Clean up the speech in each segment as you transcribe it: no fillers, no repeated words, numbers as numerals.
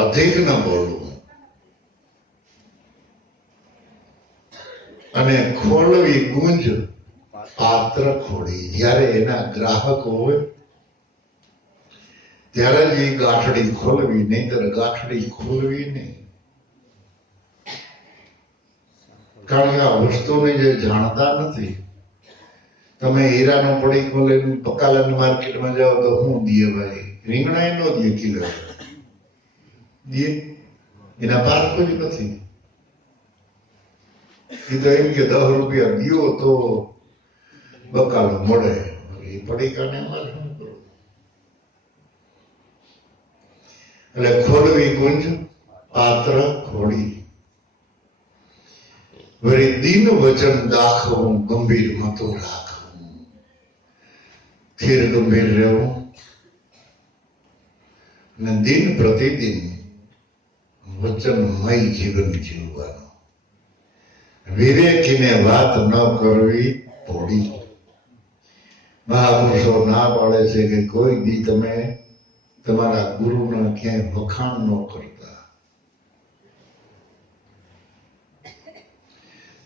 અધિક ન બોલવું. અને ખોલવી ગુંજ પાત્ર ખોડી. જ્યારે એના ગ્રાહક હોય ત્યારે જ એ ગાંઠડી ખોલવી, નહીંતર ગાંઠડી ખોલવી નહીં. કારણ કે આ વસ્તુને જે જાણતા નથી. તમે હીરાનો પડીકો લઈને બકાલાની માર્કેટમાં જાઓ તો શું દે ભાઈ? રીંગણા નો દે કિલો દે, એના પારખું જ નથી. એ તો એમ કે 10 રૂપિયા દિયો તો બકાલો મળે. એ પડીકાને અમારે શું કરવું? એટલે ખોલવી ગુંજ પાત્ર ખોડી. વળી દિન વચન દાખવું ગંભીર મતો રાખવું. સ્થિર ગંભીર રહેવું અને દિન પ્રતિદિન વચનમય જીવન જીવવાનું. વિવેકીને વાત ન કરવી થોડી. મહાપુરુષો ના પાડે છે કે કોઈ દી તમે તમારા ગુરુના ક્યાંય વખાણ ન કરતા.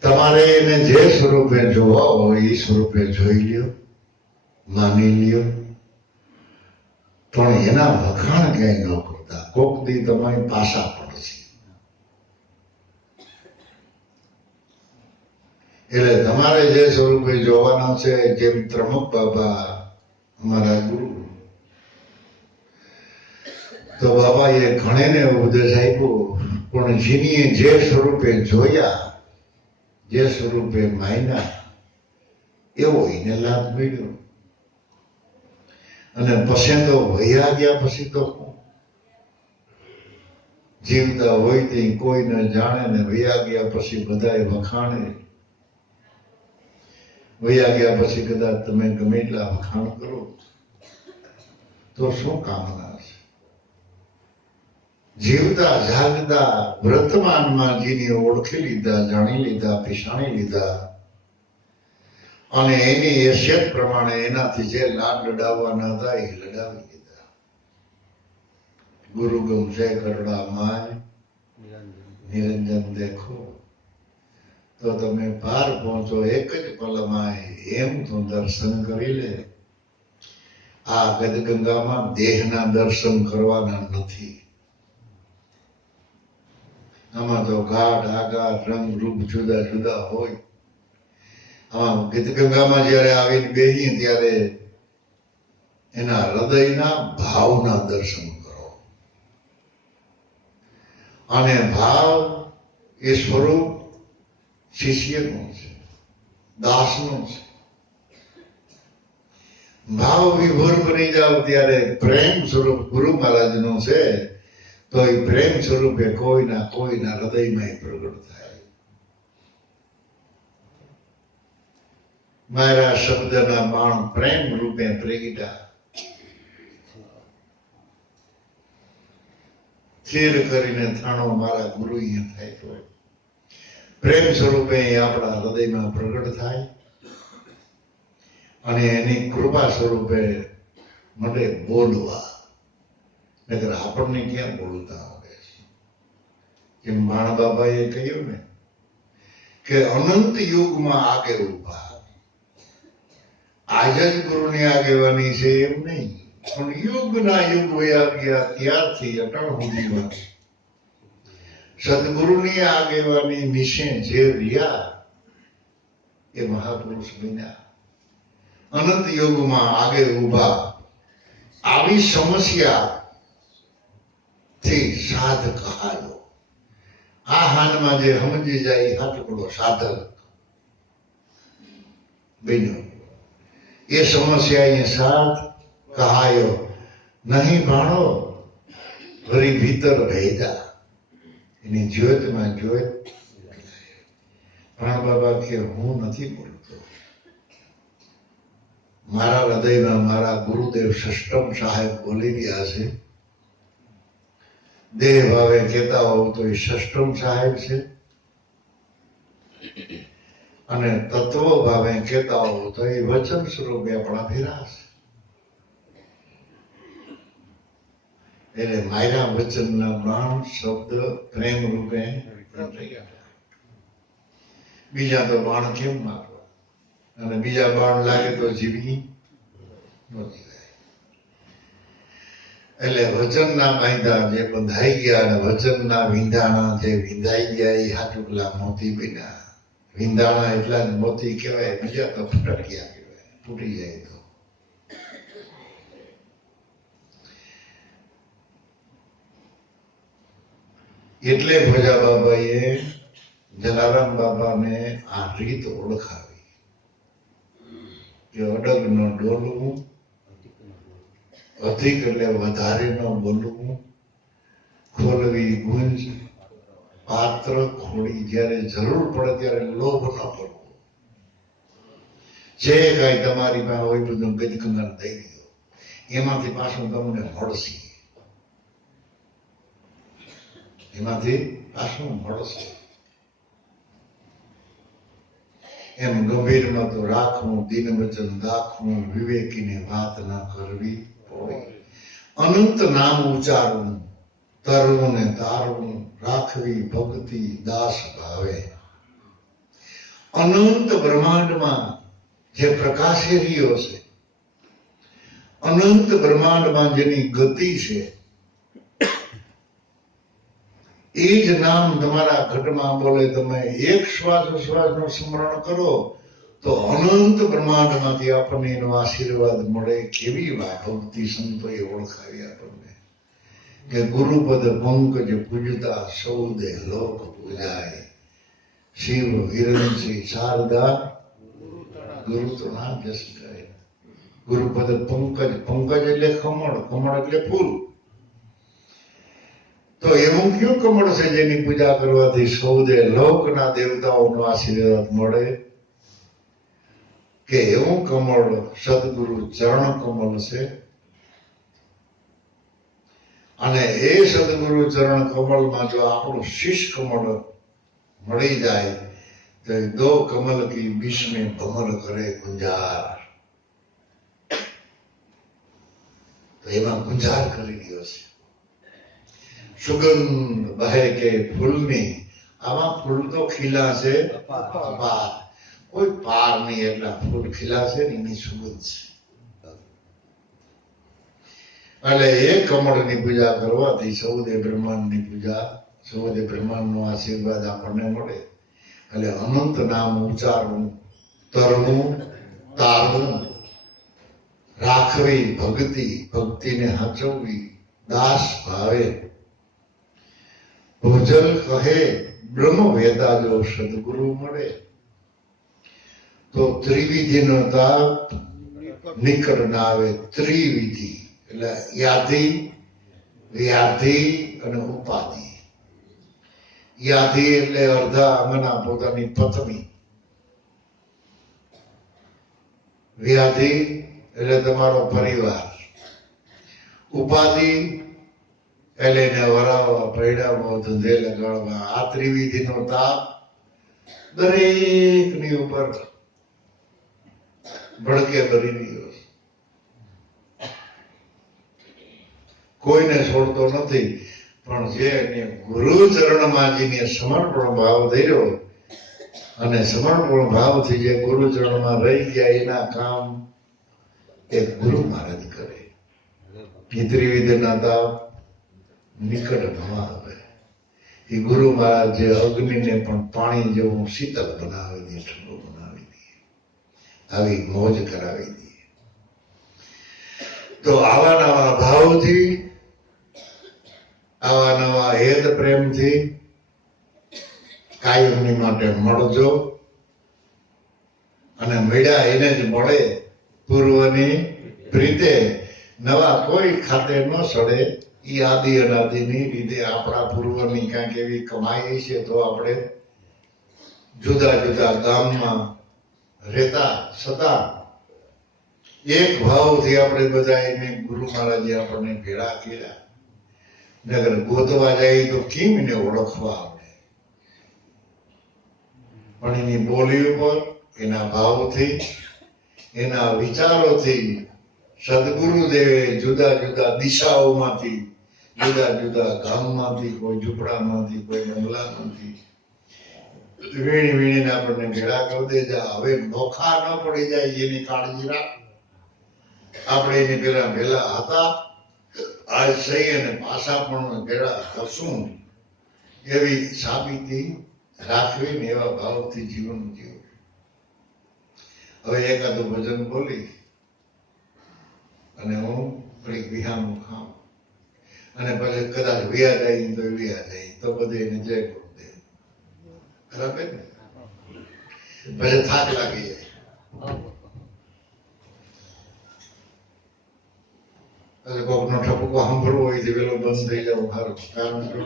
તમારે એને જે સ્વરૂપે જોવા હોય એ સ્વરૂપે જોઈ લ્યો, માની લ્યો, પણ એના વખાણ ક્યાંય ન કરતા. કોક દી તમારી પાસા પડશે. એટલે તમારે જે સ્વરૂપે જોવાના છે, જેમ ત્રમક બાબા અમારા ગુરુ, તો બાબાએ ઘણેને ઉપદેશ આપ્યો, પણ જેની જે સ્વરૂપે જોયા, જે સ્વરૂપે માન્યા, એવો એને લાભ મળ્યો. અને પછી તો વયા ગયા પછી તો જીવતા હોય તે કોઈ ન જાણે ને વયા ગયા પછી બધાએ વખાણે. વયા ગયા પછી કદાચ તમે ગમે એટલા વખાણ કરો તો શું કામના છે? જીવતા જાગતા વર્તમાનમાં જેને ઓળખી લીધા, જાણી લીધા, પીસાણી લીધા અને એની હેસિયત પ્રમાણે એનાથી જે લાડ લડાવવાના હતા એ લડાવી લીધા. ગુરુ ગમશે કરડા માય નિરંજન દેખો, તો તમે પાર પહોંચો એક જ પલમાં. એમ તો દર્શન કરી લે. આ ગદગંગામાં દેહના દર્શન કરવાના નથી. આમાં તો ઘાટ આકાર રંગ રૂપ જુદા જુદા હોય. આમાં ગદગંગામાં જયારે આવીને બેહીએ ત્યારે એના હૃદયના ભાવના દર્શન કરો. અને ભાવ એ સ્વરૂપ શિષ્યનું છે, દાસનું છે. ભાવ વિભોર બની જાવ ત્યારે પ્રેમ સ્વરૂપ ગુરુ મહારાજનું છે, તો એ પ્રેમ સ્વરૂપે કોઈના હૃદયમાં પ્રગટ થાય. મારા શબ્દના બાણ પ્રેમ રૂપે પ્રગટ્યા. સ્થિર કરીને થાણો મારા ગુરુ અહીંયા થાય તો પ્રેમ સ્વરૂપે આપણા હૃદયમાં પ્રગટ થાય અને એની કૃપા સ્વરૂપે મને બોલવા. નકર આપણને ક્યાં બોલતા આવે છે? જેમ માણ બાબાએ કહ્યું ને કે અનંત યુગમાં આગે ઉભા. આજ જ ગુરુની આગેવાની છે એમ નહીં, પણ યુગના યુગ વયા ગયા ત્યારથી અટલ સુધીમાં સદગુરુની આગેવાની નીચે જે રહ્યા એ મહાપુરુષ બન્યા. અનંત યુગમાં આગે ઉભા. આવી સમસ્યા થી સાધ કહાયો. આ હાનમાં જે સમજી જાય હાથકડો સાધક બન્યો. એ સમસ્યા એ સાધ કહાયો. નહીં ભાણો વળી ભીતર ભેદા. એની જ્યોતમાં જ્યોત. ભાણ બાબા કે હું નથી બોલતો. મારા હૃદયમાં મારા ગુરુદેવ ષષ્ટમ સાહેબ બોલી રહ્યા છે. દેહ ભાવે કહેતા હોવ તો એ ષષ્ટમ સાહેબ છે, અને તત્વ ભાવે કહેતા હોવ તો એ વચન સ્વરૂપે આપણા ભેરા છે. એટલે માયરા વચનના બાણ શબ્દ પ્રેમ રૂપે થઈ ગયા. બીજા તો બાણ કેમ મારવા, અને બીજા બાણ લાગે તો જીવી નથી. એટલે વચનના બાંધા જે બંધાઈ ગયા અને વચનના વિંધાણા જે વિંધાઈ ગયા એ હાચું પેલા મોતી બન્યા. વિંધાણા એટલા મોતી કહેવાય, બીજા તો ફટક્યા કહેવાય, તૂટી જાય તો. એટલે ભોજા બાબાએ જલારામ બાબાને આ રીત ઓળખાવી કે અડગ ન ડોલવું, અધિક એટલે વધારે ન બોલવું, ખોલવી ગુંજ, પાત્ર ખોડી, જ્યારે જરૂર પડે ત્યારે લોભ ન કરવો. જે કઈ તમારી પાસે હોય બધું ગજગંગાને દઈ દો, એમાંથી પાછું તમને મળશે, એમાંથી પાછું મળશે. એમ ગંભીરમાં તો રાખવું, દિન વચન દાખવું, વિવેકીને વાત ના કરવી હોય. અનંત નામ ઉચ્ચારવું, તરવું ને તારવું, રાખવી ભક્તિ દાસ ભાવે. અનંત બ્રહ્માંડમાં જે પ્રકાશી રહ્યો છે, અનંત બ્રહ્માંડમાં જેની ગતિ છે, એ જ નામ તમારા ઘટમાં બોલે. તમે એક શ્વાસ ઉશ્વાસનું સ્મરણ કરો તો અનંત બ્રહ્માંડમાંથી આપણને એનો આશીર્વાદ મળે. કેવી વાત ભક્તિ સંતોએ ઓળખાવી આપણને કે ગુરુપદ પંકજ પૂજતા સૌદે લોક પૂજાય. શિવ વિરંસી શારદા ગુરુ તૃણા જસ કરે. ગુરુપદ પંકજ, પંકજ એટલે કમળ, કમળ એટલે ફૂલ. તો એવું કયું કમળ છે જેની પૂજા કરવાથી સૌદે લોકના દેવતાઓનો આશીર્વાદ મળે? કે એવું કમળ સદગુરુ ચરણ કમળ છે. અને એ સદગુરુ ચરણ કમળમાં જો આપણું શીશ કમળ મળી જાય તો દો કમલ કી બીચ में ભમર કરે ગુંજાર. તો એમાં ગુંજાર કરી ગયો છે. સુગંધ બહે કે ફૂલની, આમાં ફૂલ તો ખીલા છે અપાર, કોઈ પાર નહીં એટલા ફૂલ ખીલા છે ને એની સુગંધ છે. એટલે એ કમળની પૂજા કરવાથી સૌદે બ્રહ્માંડની પૂજા, સૌદે બ્રહ્માંડનો આશીર્વાદ આપણને મળે. એટલે અનંત નામ ઉચ્ચારવું, તરવું, તારવું, રાખવી ભક્તિ, ભક્તિને હાચવવી દાસ ભાવે. ભોજલ કહે બ્રહ્મ વેદા જો સદગુરુ મળે તો ત્રિવિધિનો તાપ નિકટ ના આવે. ત્રિવિધિ એટલે યાધિ, વ્યાધિ અને ઉપાધિ. યાધિ એટલે અડધા અંગના પોતાની પત્ની, વ્યાધિ એટલે તમારો પરિવાર, ઉપાધિ એટલે એને વરાવવા, પૈડામાં, ધંધે લગાડવા. આ ત્રિવિધિનો તાપ દરેકની ઉપર ભડકે ભરી રહ્યો છે. કોઈને છોડતો નથી. પણ જે ગુરુ ચરણમાં જેને સમર્પણ ભાવ ધર્યો અને સમર્પણ ભાવથી જે ગુરુ ચરણમાં રહી ગયા એના કામ એક ગુરુ મહારાજ કરે. એ ત્રિવિધિના તાપ નિકટ ન આવે. એ ગુરુ મહારાજ જે અગ્નિને પણ પાણી જેવું શીતળ બનાવી દે, ઠંડુ બનાવી દે, આવી મોજ કરાવી દે. તો આવા નવા ભાવથી, આવા નવા હેત પ્રેમથી કાયમની માટે મળજો. અને મળ્યા એને જ મળે પૂર્વની પ્રીતે. નવા કોઈ ખાતે ન સડે. એ આદિ અનાદિની રીતે આપણા પૂર્વની કાંઈક એવી કમાઈ છે તો આપણે જુદા જુદા ગામમાં રહેતા છતાં એક ભાવથી આપણે બધા એને ગુરુ મહારાજે આપણને ભેળા કર્યા. નગર ગોતવા જાય તો કેમ એને ઓળખવા આપણે? પણ એની બોલી ઉપર, એના ભાવથી, એના વિચારોથી સદગુરુદેવે જુદા જુદા દિશાઓમાંથી જુદા જુદા ગામમાંથી, કોઈ ઝૂંપડામાંથી, કોઈ બંગલામાંથી વીણી વીણીને આપણને ભેળા કરી દે જા. હવે નોખા ન પડી જાય એની કાળજી રાખ. આપણે એની પેલા ભેલા હતા, આજ સહી અને પાછા પણ ભેળા કરશું એવી સાબિતી રાખવી ને એવા ભાવથી જીવન જીવવું. હવે એકાદું ભજન બોલી અને હું થોડીક વિહામું ખાઉં અને પછી કદાચ વ્યા જાય તો વ્યા જાય તો બધે જય ગુરુદેવ. બરાબર ને? પછી થાક લાગી જાય. પછી કોકનો ઠપકો સાંભળવો હોય તો પેલો બંધ થઈ જવું સારું. કારણ કે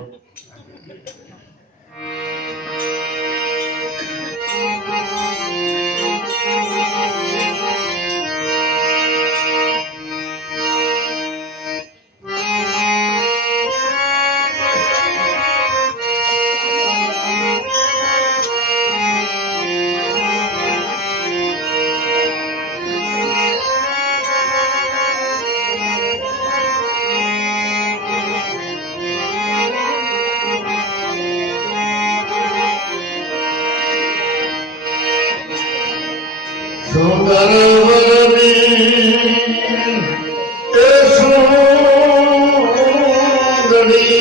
સુંદર સુંદરી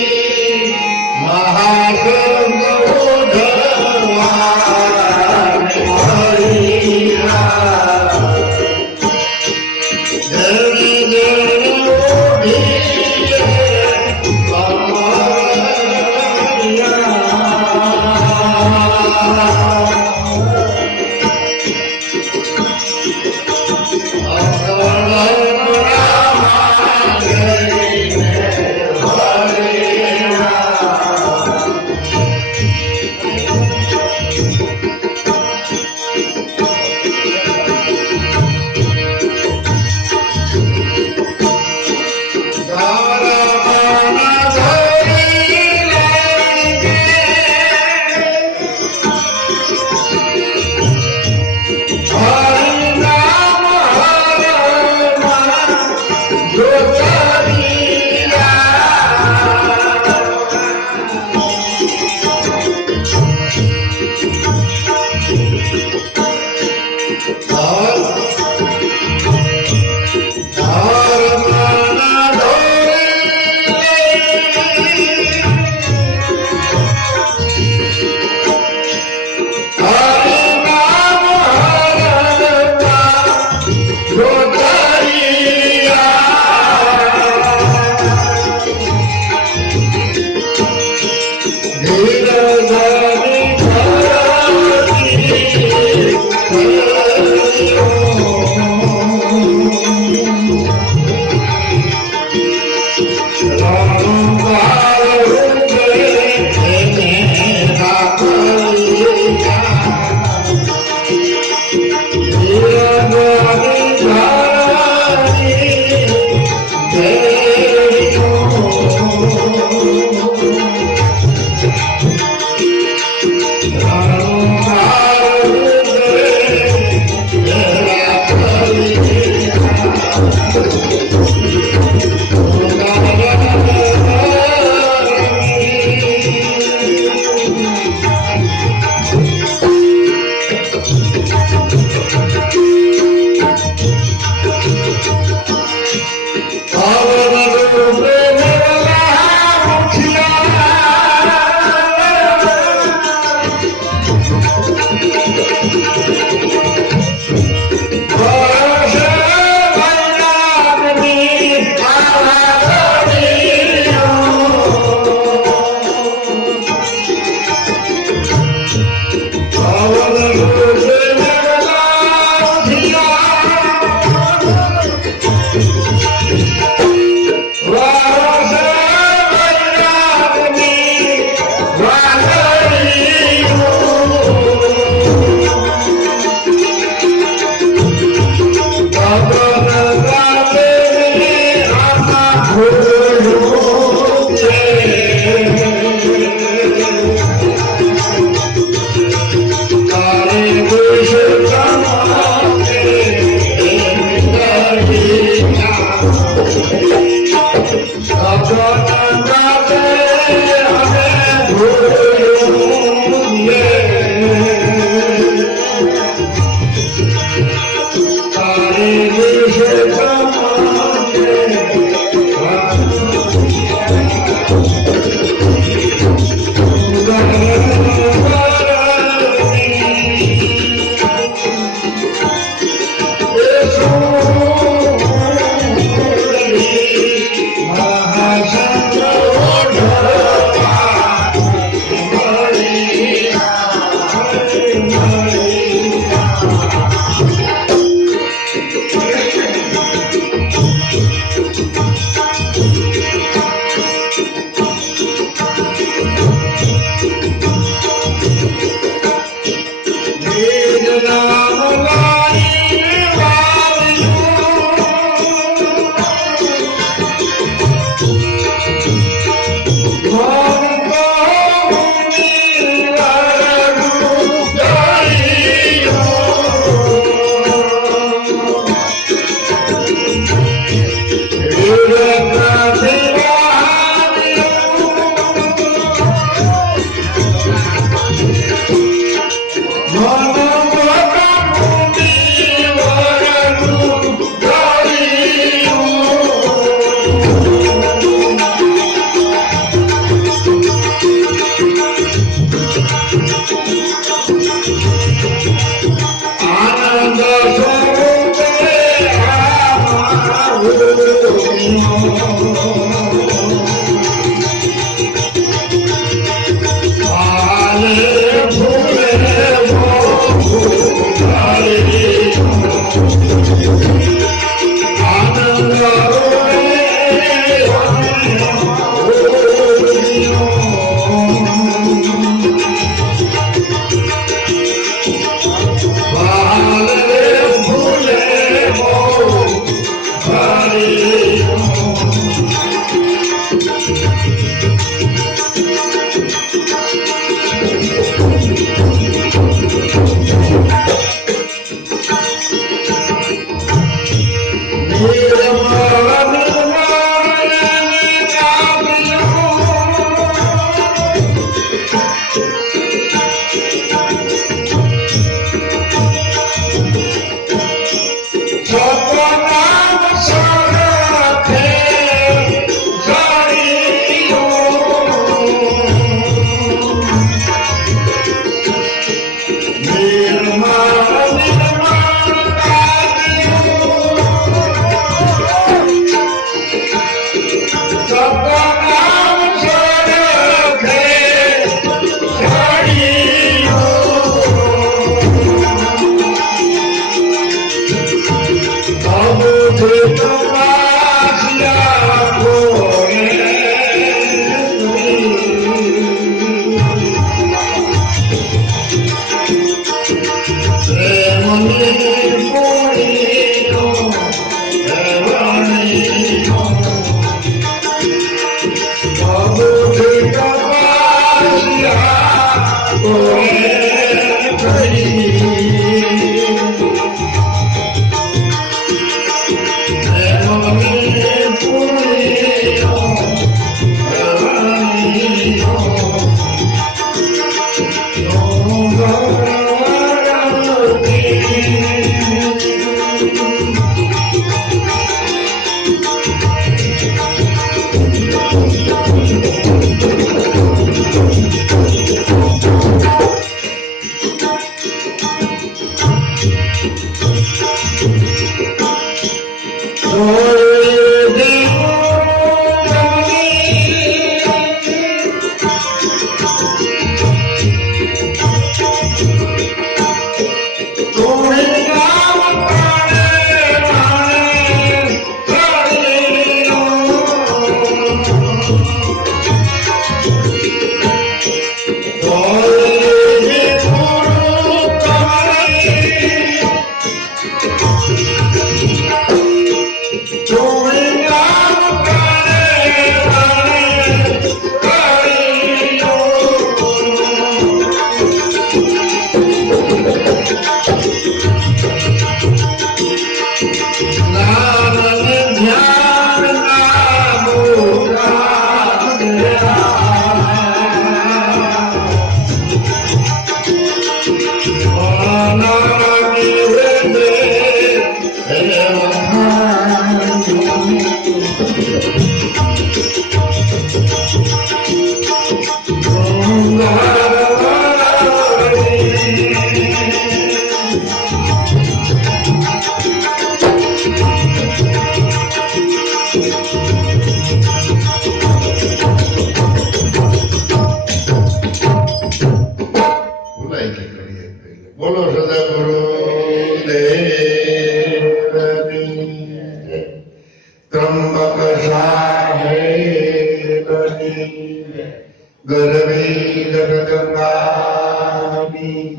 ગરવી જગદંબાની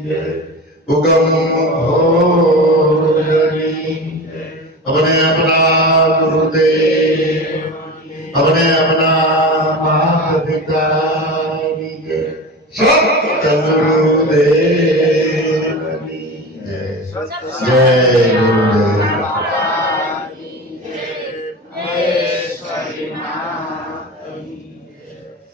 જય ઉગમ ભોજની अपने अपना गुरुदेव अपने अपना माता पिता सतगुरुदेव जय गुरुदेव।